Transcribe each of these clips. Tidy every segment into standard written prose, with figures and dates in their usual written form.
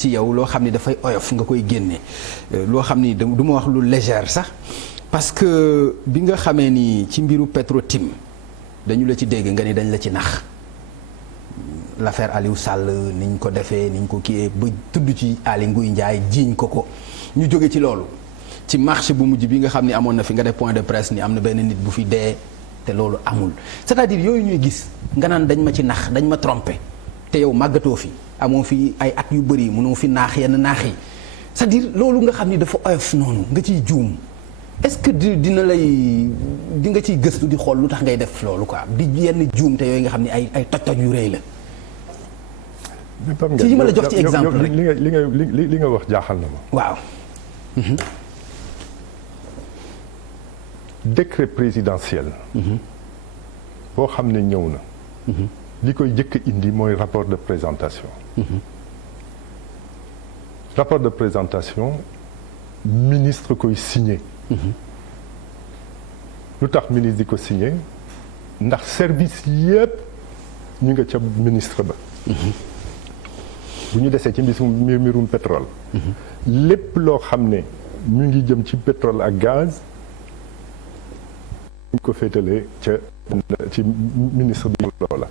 ci yow loo xam ni dafay oyof nga koy génne loo xam ni du ma wax lu légère sax parce que bi nga xamee ni ci mbiru Petro-Tim dañu la ci dégg nga ni dañ la ci nax l'affaire Aliou Sall niñ ko defee niñ ko kiiyee ba tudd ci Aly Ngouille Ndiaye jiiñ ko ñu jóge ci loolu ci marché bu mujj bi nga xam ni amoon na fi nga def point de presse ni am na benn nit bu fi dee te loolu amul c'est-à-dire yooyu ñuy gis nga naan dañ ma ci nax dañ ma trompé te yow màggatoo fi amoo fi ay at yu bëri mënoo fi naax yenn naax yi c'est-à-dire loolu nga xam ni dafa oyof noonu nga ciy juum est-ce que dina lay di nga ciy gëstu di xool lu tax ngay def loolu quoi di yenn juum te yooyu nga xam ni ay toj-toj yu rëy la. ci yi ma la jox ci exemple rek li nga wax jaaxal na ma. waaw. décret présidentiel. boo xam ne ñëw na. li koy jëkk indi mooy rapport de présentation. rapport de présentation ministre koy signé. lu tax ministre di ko signé ndax service yëpp ñu nga ca ministre ba. bu ñu desee ci mbirum pétrole. lépp loo xam ne ñu ngi jëm ci pétrole ak gaz ñu ko féetalee ci ministre bi loola.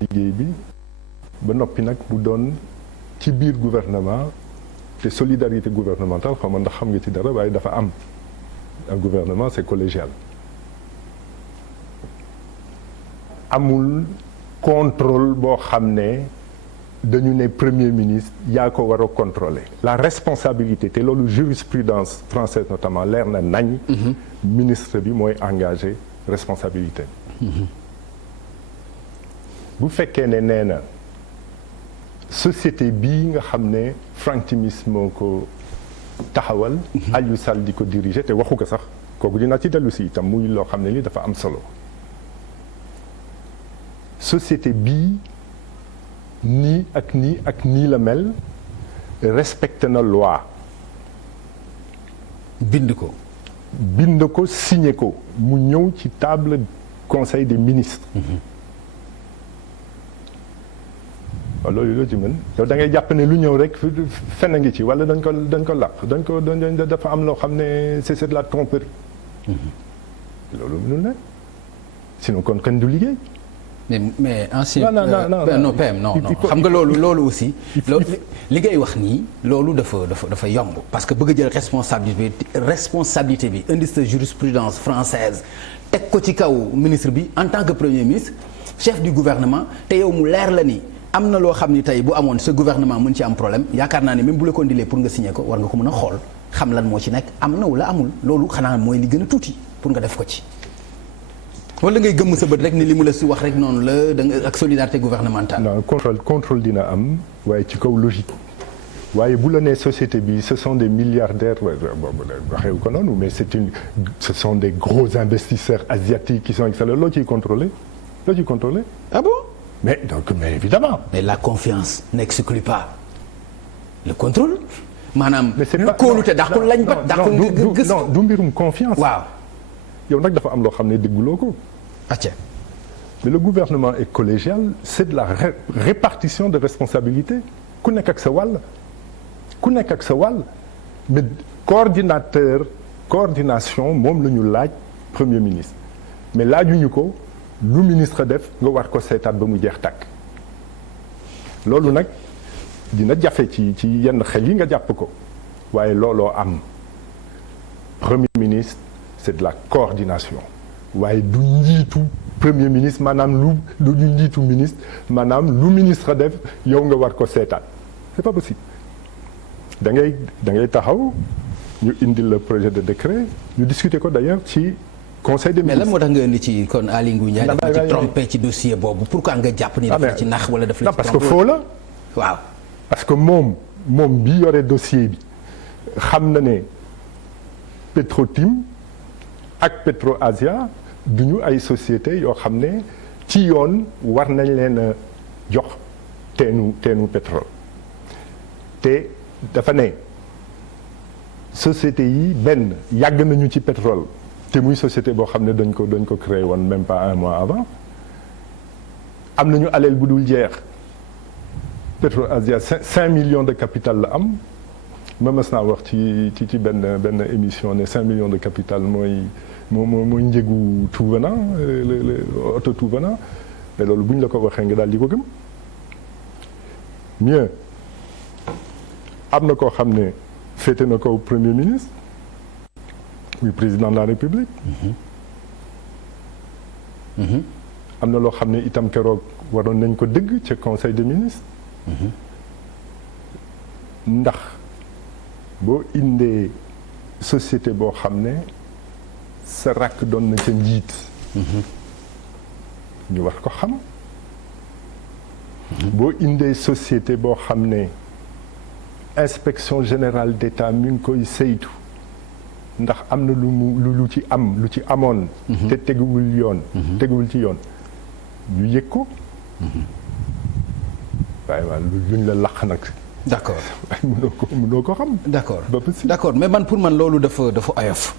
liggéey bi ba noppi nag bu doon ci biir gouvernement te solidarité gouvernementale xaw ma ndax xam nga ci dara waaye dafa am un gouvernement c'est collégial. amul contrôle boo xam ne dañu ne premier ministre yaa ko war a contrôler la responsabilité te loolu jurisprudence française notamment leer na nañ. ministre bi mooy engagé responsabilité. bu fekkee ne nee na société bii nga xam ne Franck Timis moo ko taxawal. Aliou Sall di ko diriger te waxu ko sax kooku dina ci dellu si itam muy loo xam ne li dafa am solo. société bii nii ak nii ak nii la mel respecté na loi. bind ko signé ko mu ñëw ci table conseil des ministres. waaw loolu loo ci mën yow da ngay jàpp ne lu ñëw rek fen a ngi ci wala dañ ko làq dafa am loo xam ne c'est de la tromperie. loolu mënul ne sinon kon kenn du liggéey. mais ancien non PM non xam nga loolu aussi li ngay wax nii loolu dafa yomb parce que bëgg a jël responsabilité bi indi sa jurisprudence française teg ko ci kaw ministre bi en tant que premier ministre chef du gouvernement te yow mu leer la ni am na loo xam ni tey bu amoon sa gouvernement mën ci am problème yaakaar naa ne même bu la ko indilee pour nga signer ko war nga ko mën a xool xam lan moo ci nekk am na wala amul loolu xanaa mooy li gën a tuuti pour nga def ko ci. wala ngay gëmm sa bët rek ni li mu la si wax rek noonu la da nga ak solidarité gouvernementale. non contrôle dina am waaye ci kaw logique waaye bu la nee société bi ce sont des milliardaires waxewu ko noonu mais ce sont des gros investisseurs asiatiques qui sont excellents loo ciy contrôler. Ah bon. mais évidemment. mais la confiance n'exclut pas le contrôle. maanaam. mais c'est pas kóolute dàqul lañ ba dàqul nga gis non du mbirum confiance. waaw. yow nag dafa am loo xam ne dégguloo ko. mais le gouvernement est collégial c'est de la répartition de responsabilités ku nekk ak sa wàll mais coordination moom la ñu laaj premier ministre mais laajuñu ko lu ministre def nga war ko seetaat ba mu jeex tàkk loolu nag dina jafe ci yenn xel yi nga jàpp ko waaye looloo am premier ministre c'est de la coordination waaye du njiitu premier ministre maanaam lu njiitu ministre maanaam lu ministre def yow nga war ko seetaan c'est pas possible da ngay taxaw ñu indil le projet de décret ñu discuter ko d'ailleurs ci conseil des ministres. mais lan moo tax nga indi ci kon Aly Ngouille Ndiaye dafa ci trompé ci dossier boobu pourquoi nga jàpp ni dafa ci nax wala dafa la ci parce que faux la. waaw parce que moom bi yore dossier bi xam na ne Petro-Tim ak Petro-Asia duñu ay sociétés yoo xam ne ci yoon war nañ leen a jox teenu pétrole te dafa ne sociétés yi benn yàgg nañu ci pétrole te muy société boo xam ne dañ ko créé woon même pas un mois avant am nañu alal bu dul jeex Petro-Asia 5 millions de capital la am ma mës naa wax ci benn émission ne 5 millions de capital mooy njëgu tout venant le auto tout venant mais loolu bu ñu la ko waxee nga daal di ko gëm mieux am na koo xam ne féete na ko premier ministre muy président de la République. am na loo xam ne itam keroog waroon nañ ko dëgg ca conseil des ministres. ndax boo indee société boo xam ne sa rakk doon na ca njiit. ñu war ko xam. boo indee société boo xam ne inspection générale d'État mi ngi koy saytu ndax am na lu ci amoon. te teguwul yoon. teguwul ci yoon ñu yëg ko. waaye waaw luñ la laq nag. d'accord waaye mënoo ko xam. d'accord mais man pour man loolu dafa oyof.